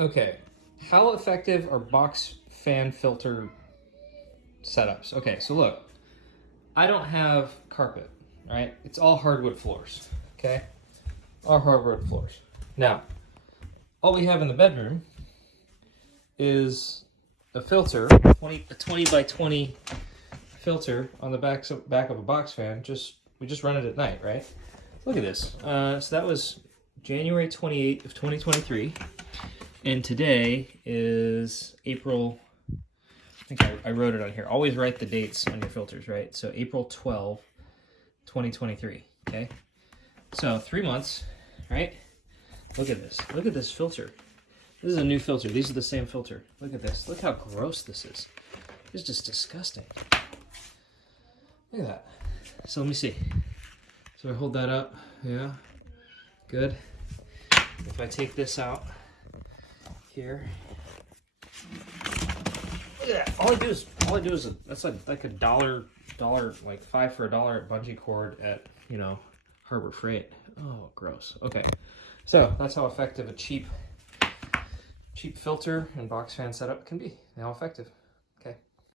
Okay, how effective are box fan filter setups? Okay, so look, I don't have carpet, right? It's all hardwood floors, okay? All hardwood floors. Now, all we have in the bedroom is a filter, a 20 by 20 filter on the back of a box fan. We just run it at night, right? Look at this. So that was January 28th of 2023. And today is April, I think I wrote it on here. Always write the dates on your filters, right? So April 12, 2023, okay? So 3 months, right? Look at this. Look at this filter. This is a new filter. These are the same filter. Look at this. Look how gross this is. It's just disgusting. Look at that. So let me see. So I hold that up. Yeah. Good. If I take this out here. Look at that. All I do is that's like a dollar, like $5 for $1 at bungee cord at, Harbor Freight. Oh, gross. Okay. So that's how effective a cheap filter and box fan setup can be. How effective.